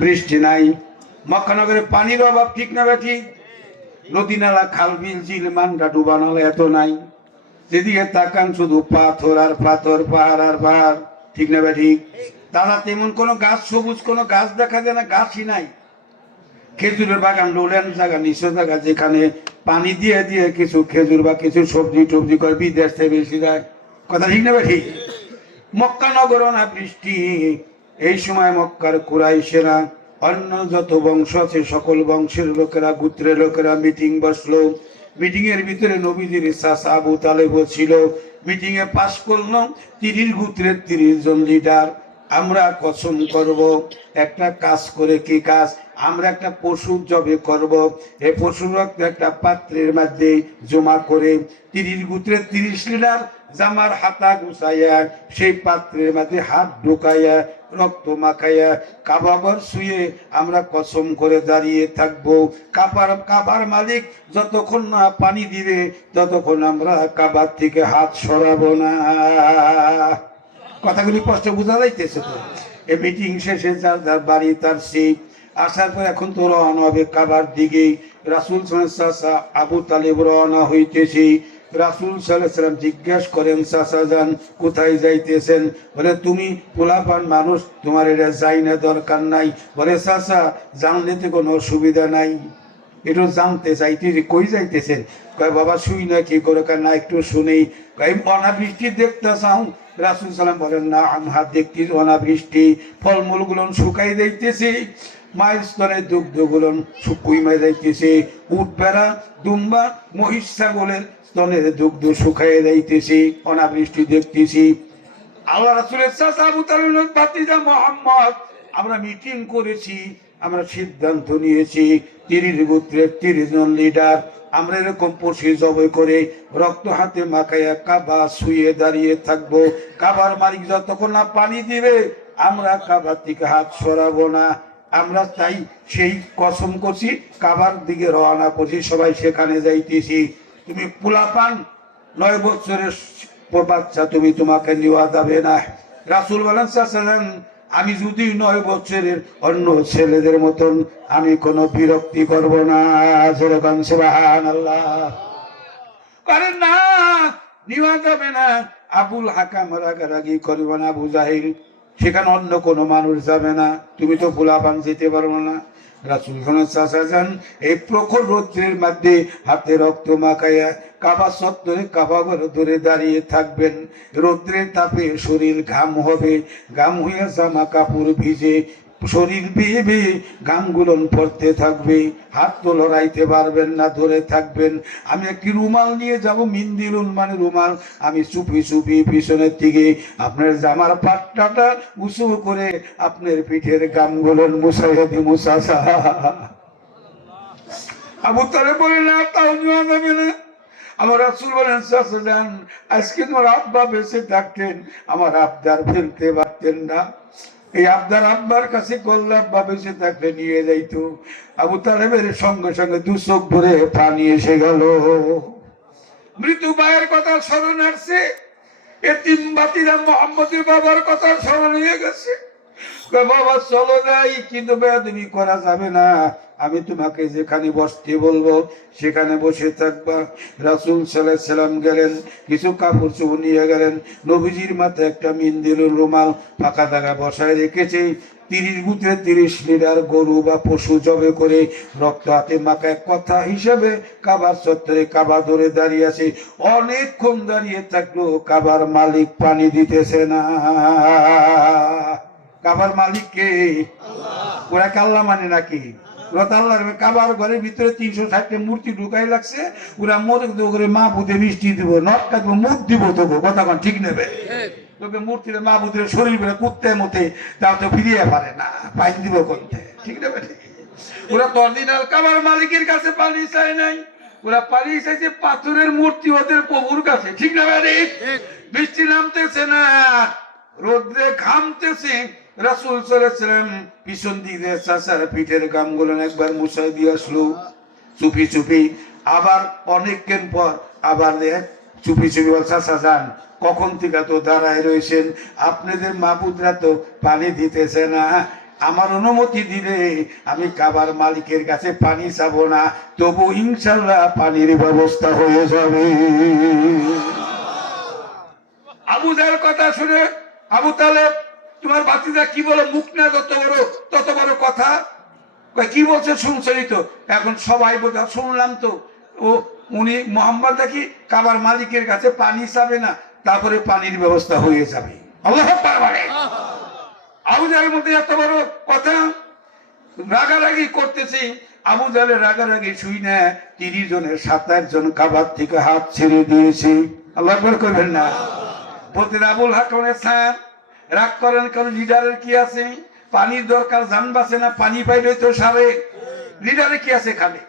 বৃষ্টি নাই, মক্কানগরে পানির অভাব, ঠিক না ঠিক? নদী নালা খাল বিল ঝিল মান্ডা ডুবা নালা এত নাই, যেদিকে তাকান শুধু পাথর আর পাথর, পাহাড় আর পাহাড়, ঠিক না ঠিক? দাদা তেমন কোনো গাছ, সবুজ কোনো গাছ দেখা যায় না, গাছই নাই। খেজুরের বাগান লোলেন জায়গা, নিচু জায়গা, যেখানে পানি দিয়ে দিয়ে কিছু খেজুর বা কিছু সবজি টবজি করে বিদেশ থেকে বেশি যায়, কথা ঠিক না ঠিক? মক্কা নগর না বৃষ্টি। এই সময় মক্কার কুরাইশেরা, অন্য যত বংশ আছে সকল বংশের লোকেরা, গোত্রের লোকেরা মিটিং বসলো। মিটিং এর ভিতরে নবীজির চাচা আবু তালেব ছিল। মিটিং এ পাশ করলো 30 গোত্রের 30 জন লিডার। আমরা কসম করব, একটা কাজ করে, কি কাজ? আমরা একটা পশু জবে করব। এই পশুর রক্ত একটা পাত্রের মধ্যে জমা করে 30 গোত্রের 30 লিডার জামার হাতা গুছাইয়া সেই পাত্রের মধ্যে হাত ঢুকাইয়া রক্ত মাখাইয়া কাবাঘর শুয়ে আমরা কসম করে দাঁড়িয়ে থাকবো। কাবার মালিক যতক্ষণ না পানি দিবে ততক্ষণ আমরা কাবার থেকে হাত সরাবো না। কথাগুলি স্পষ্ট বোঝা যাইতেছে তো? এই মিটিং শেষে যার যার বাড়ি তার সিট আসার পর এখন তো রওনা হবে কাবার দিকে। রাসূল চাচা আবু তালেব রওনা হইতেছি। রাসূল সাল্লাল্লাহু আলাইহি ওয়াসাল্লাম জিজ্ঞাসা করেন, চাচা যান কোথায় যাইতেছেন? বলে তুমি পোলাপান মানুষ, তোমার এটা যাই না, দরকার নাই। বলে চাচা জানলে তো কোনো অসুবিধা নাই, একটু জানতে চাইতেছি কই যাইতেছেন? কয় বাবা শুই না, কি করে? না একটু শুনেই। কয় অনাবৃষ্টি দেখতে চাও? রাসূল সাল্লাম বলেন না, আমরা দেখতে অনাবৃষ্টি, ফলমূল গুলো শুকাই যাইতেছে, মায়ের স্তনের দুগ্ধ গুলো শুকুইমে যাইতেছে, উট ভেড়া দুম্বা মহিষ ছাগলের স্তনের দুগ্ধ শুকাই যাইতেছে, অনাবৃষ্টি দেখতেছি। আল্লাহ রাসূলের চাচা আবু তালেব ভাতিজা মুহাম্মদ, আমরা মিটিং করেছি, আমরা সিদ্ধান্ত নিয়েছি 30 গোত্রের 30 জন লিডার আমরা এরকম পশু জবাই করে রক্ত হাতে মাখাইয়া কাবা শুয়ে দাঁড়িয়ে থাকবো। কাবার মালিক যতক্ষণ না পানি দিবে আমরা কাবার থেকে হাত সরাবো না। আমরা তাই সেই কসম করছি, কাবার দিকে রওনা করছি, সবাই সেখানে যাইতেছি। তুমি পোলাপান 9 বছরের বাচ্চা, তুমি তোমাকে নেওয়া যাবে না। রাসূল বলেন চাচ্ছেন, আমি যদি 9 বছরের অন্য ছেলেদের মতন আমি কোনো বিরক্তি করব না। যেরকম সুবহানাল্লাহ। আরে না, নেওয়া যাবে না। আবুল হাকাম রাগারাগি করবে না, আবু জাহিল, সেখানে অন্য কোনো মানুষ যাবে না, তুমি তো পোলাপান যেতে পারবো না। রাসূল চাচা যান এই প্রখর রৌদ্রের মধ্যে হাতে রক্ত মাখাইয়া কাবা চত্বরে কাবা ঘর ধরে দাঁড়িয়ে থাকবেন। রৌদ্রের তাপে শরীর ঘাম হবে, ঘাম হইয়া জামা কাপড় ভিজে, শরীর বেয়ে বেয়ে গামগুলো পড়তে থাকবে, হাত তো লড়াইতে পারবেন না, ধরে থাকবেন। আমি একটি রুমাল নিয়ে যাব, মিন্দিলুন মানে রুমাল, আমি চুপি চুপি পিছনের দিকে আপনার জামার পাট্টাটা উঁচু করে আপনার পিঠের গামগুলো মুছাইয়া দিব। চাচা আবু তালেব বলে না, তাও নেওয়া যাবে না। আমার রাসূল বলেন চাচা যান, আজকে তোমার আব্বা বেঁচে থাকতেন আমার আবদার ফেলতে পারতেন না, এই আবদার আব্বার কাছে করলে আব্বা বেঁচে থাকলে নিয়ে যাইতো। আবু তালেবের সঙ্গে সঙ্গে 2 চোখ ভরে পানি এসে গেল। মৃত্যু ভাইয়ের কথা স্মরণ আসছে, এতিম ভাতিজা মুহাম্মদের বাবার কথা স্মরণ হয়ে গেছে। বাবা চলো যাই, কিন্তু বেয়াদবি করা যাবে না, আমি তোমাকে যেখানে বসতে বলবো সেখানে বসে থাকবা। রাসূল সাল্লাল্লাহু আলাইহি সাল্লাম গেলেন, কিছু কাপড় চোপড় নিয়ে গেলেন। নবীজির মাথায় একটা মিন্দিল রুমাল ফাঁকা জায়গা বসায় রেখেছে। 30 গোত্রের 30 লিডার গরু বা পশু জবে করে রক্ত হাতে মাখায় কথা হিসাবে কাবার চত্বরে কাবা ধরে দাঁড়িয়ে আছে। অনেকক্ষণ দাঁড়িয়ে থাকলো, কাবার মালিক পানি দিতেছে না। কাবার মালিক কে? ওরা কাল্লা মানে নাকি? কাবার ঘরের ভিতরে 360টা মূর্তি ঢুকাই লাগছে, ওরা মরে করে মা বুধে মিষ্টি দিব, নট কাটবো, মুখ দিব, তোকে কথা ঠিক নেবে। তোকে মূর্তির মা বুধের শরীর বেড়ে কুত্তে মতে তাও তো ফিরিয়ে পারে না, পানি দিব করতে, ঠিক নেবে। ওরা তো অরিজিনাল কাবার মালিকের কাছে পানি চায় নাই, ওরা পানি চাইছে পাথরের মূর্তি ওদের প্রভুর কাছে, ঠিক না ভাই? বৃষ্টি নামতেছে না, রোদ্রে ঘামতেছে। রাসূল সাল্লাল্লাহু আলাইহি ওয়াসাল্লাম পিছন দিকে চাচার পিঠের গামগুলো একবার মুছাই দিয়ে আসলো চুপি চুপি। আবার অনেকক্ষণ পর আবার চুপি চুপি বল, চাচা যান, কখন থেকে তো দাঁড়ায় রয়েছেন, আপনাদের মাবুদরা তো পানি দিতেছে না, আমার অনুমতি দিলে আমি কাবার মালিকের কাছে পানি চাবো না, তবু ইনশাল্লাহ পানির ব্যবস্থা হয়ে যাবে। আবু জাহেল কথা শুনে আবু তালেব, তোমার ভাতিজা কি বলে, মুখ না তত বড় কথা, কি বলছে শুনছই তো, এখন সবাই বোঝা শুনলাম তো, ও উনি মোহাম্মদ নাকি কাবার মালিকের কাছে পানি চাবে না, তারপরে পানির ব্যবস্থা হয়ে যাবে। আল্লাহু আকবার। আবু জাহেলের মধ্যে এত বড় কথা, রাগারাগি করতেছি। আবু জাহেলের রাগারাগি শুই না 30 জনের 27 জন কাবার থেকে হাত ছেড়ে দিয়েছে। আল্লাহু আকবার করবেন না। বলতেন আবুল হাকামের স্যার রাগ করেন, কারণ লিডারের কি আছে, পানির দরকার, জান বাঁচে না, পানি পাইলে তো সারে, লিডারে কি আছে খালি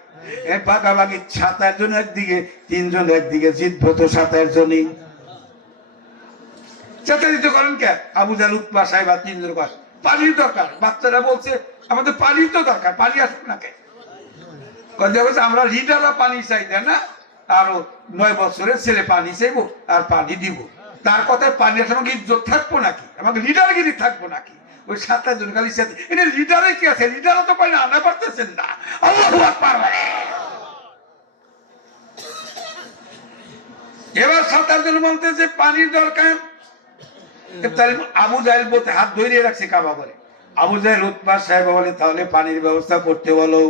ভাগাভাগি। 27 জন একদিকে, 3 জন একদিকে, জিতবো তো 27 জনই। চেতারিত করেন কে? আবু জাহেল উৎপা সাহেব আর 3 জন পানির দরকার, বাচ্চারা বলছে আমাদের পানির তো দরকার, পানি আসুক না কে? আমরা লিডাররা পানি চাই না, আরো 9 বছরের ছেলে পানি চাইবো আর পানি দিব, তার কথায় পানি আসার আমাকে ইজ্জত থাকবো নাকি, আমাকে লিডারগিরি থাকবো নাকি? ওই 27 জন খালি সাথে এটা লিডারে কি আছে? লিডারও তো পানি আনা পারতেছেন না। আল্লাহু আকবার। এবার 27 জন বলতেছে পানির দরকার। আবু জাহেল বলতে হাত ধরিয়ে রাখছে কাবা করে। আবু জাহেল উতবা সাহেব বলে তাহলে পানির ব্যবস্থা করতে বলো।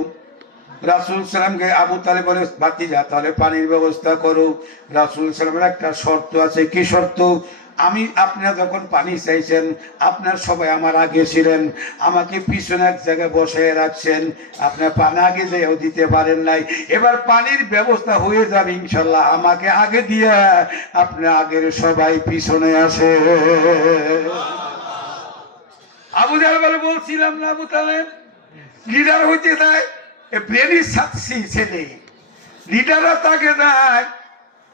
রাসূল সাল্লামকে আবু তালেব বলে ভাতিজা তাহলে পানির ব্যবস্থা করো। রাসূল সাল্লামের একটা শর্ত আছে। কি শর্ত? আমি, আপনারা যখন পানি চাইছেন, আপনার সবাই আমার আগে ছিলেন, আমাকে পিছনে এক জায়গায় বসায় রাখছেন, আপনার পানি আগে যেও দিতে পারেন নাই, এবার পানির ব্যবস্থা হয়ে যাবে ইনশাল্লাহ, আমাকে আগে দিয়ে আপনি আগের সবাই পিছনে আসে। আবু জাহেল বলে বলছিলাম না আবু তালেব লিডার হইতে চায়, ব্রেনি সাচ্ছি ছেলে, লিডাররা তাকে দেয়।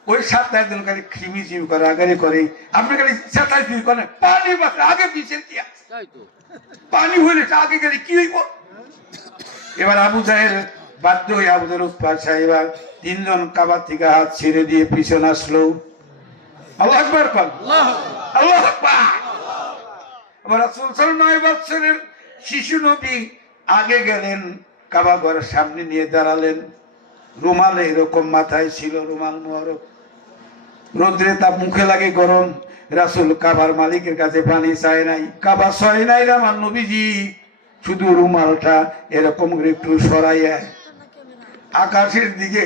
ওই 27 জন খালি খিমিচিমি করে, আগারি করে, আপনি খালি 27 করেন পানি বাঁচে, আগে পিছের কি আছে? পানি হইলে আগে গেলে কি হইব? এবার আবু জাহেল বাধ্য হয়ে আবু জাহেল উতবা সাহেব 3 জন কাবার থেকে হাত ছেড়ে দিয়ে পিছনে আসলো। আল্লাহু আকবার। আল্লাহু আকবার। আবার রাসূল 9 বছরের শিশু নবী আগে গেলেন, কাবা ঘরের সামনে নিয়ে দাঁড়ালেন, রুমাল এরকম মাথায় ছিল, রুমাল মোবারক, রোদ্রে তাপ মুখে লাগে গরম। রাসূল কাবার মালিকের কাছে পানি চায় নাই, কাবা ছয় নাই আমার নবীজি, শুধু রুমালটা এরকম করে একটু সরাইয়া আকাশের দিকে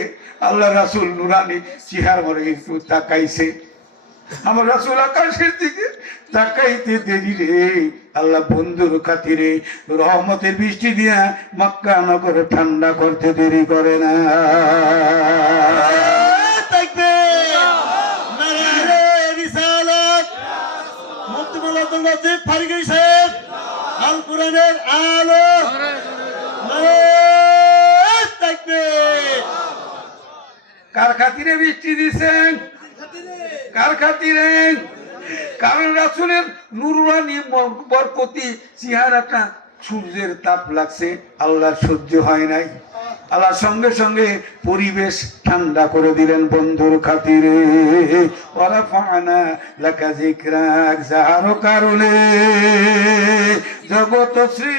আল্লাহ রাসূল নুরানি চেহারা মরে একটু তাকাইছে। আমার রাসূল আকাশের দিকে তাকাইতে দেরি রে, আল্লাহ বন্ধুর খাতিরে রহমতের বৃষ্টি দিয়া মক্কা নগর ঠান্ডা করতে দেরি করে না। আল কোরআনের আলো, কার খাতিরে বৃষ্টি দিছেন? কার খাতিরে? কারণ রাসূলের নুরানি বরকতি চেহারাটা সূর্যের তাপ লাগছে, আল্লাহর সহ্য হয় নাই, আল্লাহ সঙ্গে সঙ্গে পরিবেশ ঠান্ডা করে দিলেন বন্ধুর খাতিরে। ওয়ারাফানা লাকা যিকরাক, যার কারণে জগৎ শ্রী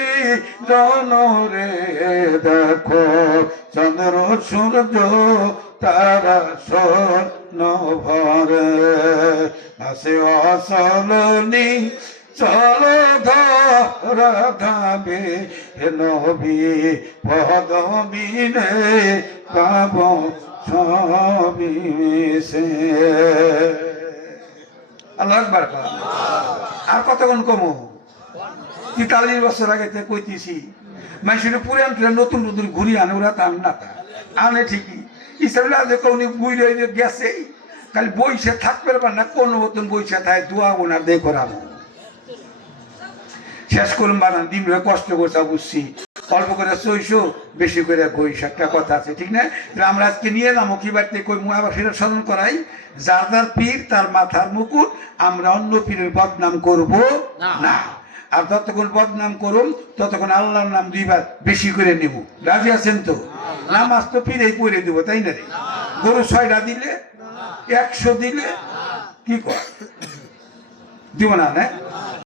জনরে দেখো, চন্দ্র সূর্য তারা স্বর্ণ ভরে, আসে অসলনি চলো ধরা ধাবে নবী পদবিনে পাব সবই মিশে। আল্লাহু আকবার। আর কতক্ষণ কমো? 43 বছর আগে কইতেছি মানুষের পুরান নতুন নতুন ঘুরি আনে, ওরা তা না তা আনে ঠিকই। ইসলামে কোন বই গেছে, খালি বইসে থাকবে না, কোন মতন বইসে থাকে, দোয়া ওনার দিয়ে করাবো। শেষ করুন বানান দিন কষ্ট করছে বুঝছি, অল্প করে চইছো বেশি করে কইস, একটা কথা আছে ঠিক না? আমরা আজকে নিয়ে যাবো কি বাড়িতে কই আবার ফেরত স্মরণ করাই, যার যার পীর তার মাথার মুকুট, আমরা অন্য পীরের বদনাম করব না। আর যতক্ষণ বদনাম করুন ততক্ষণ আল্লাহর নাম 2 বার বেশি করে নেব। রাজি আছেন তো? নামাজ তো পীরেই পড়ে দেবো, তাই না রে? গরু 6টা দিলে 100 দিলে কি কর দিব না?